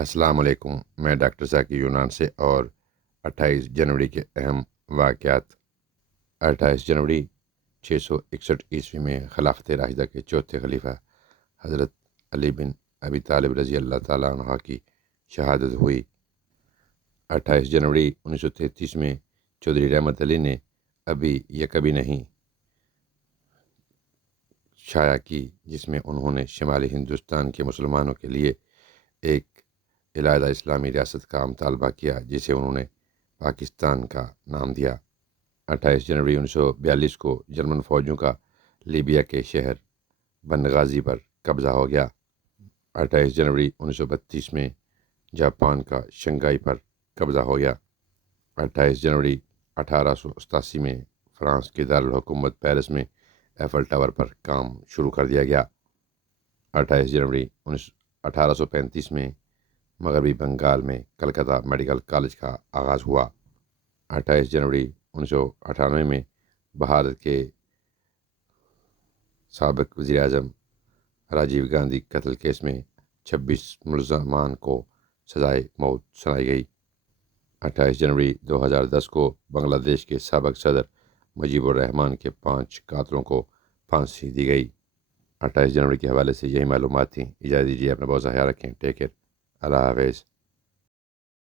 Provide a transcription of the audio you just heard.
السلام علیکم، میں ڈاکٹر ذاکر یونان سے اور 28 جنوری کے اہم واقعات۔ 28 جنوری 661 میں خلافت راشدہ کے چوتھے خلیفہ حضرت علی بن ابی طالب رضی اللہ تعالیٰ عنہ کی شہادت ہوئی۔ 28 جنوری 1933 میں چودھری رحمت علی نے ابھی یا کبھی نہیں شائع کی، جس میں انہوں نے شمالی ہندوستان کے مسلمانوں کے لیے ایک علیحدہ اسلامی ریاست کا مطالبہ کیا، جسے انہوں نے پاکستان کا نام دیا۔ 28 جنوری 1942 کو جرمن فوجوں کا لیبیا کے شہر بنغازی پر قبضہ ہو گیا۔ 28 جنوری 1932 میں جاپان کا شنگھائی پر قبضہ ہو گیا۔ 28 جنوری 1887 میں فرانس کے دارالحکومت پیرس میں ایفل ٹاور پر کام شروع کر دیا گیا۔ 28 جنوری 1835 میں مغربی بنگال میں کلکتہ میڈیکل کالج کا آغاز ہوا۔ 28 جنوری 1998 میں بھارت کے سابق وزیر اعظم راجیو گاندھی قتل کیس میں 26 ملزمان کو سزائے موت سنائی گئی۔ 28 جنوری 2010 کو بنگلہ دیش کے سابق صدر مجیب الرحمان کے 5 قاتلوں کو پھانسی دی گئی۔ 28 جنوری کے حوالے سے یہی معلومات تھیں۔ اجازت دیجیے، اپنا بہت سا خیال رکھیں۔ ٹیک کیئر، اللہ حافظ۔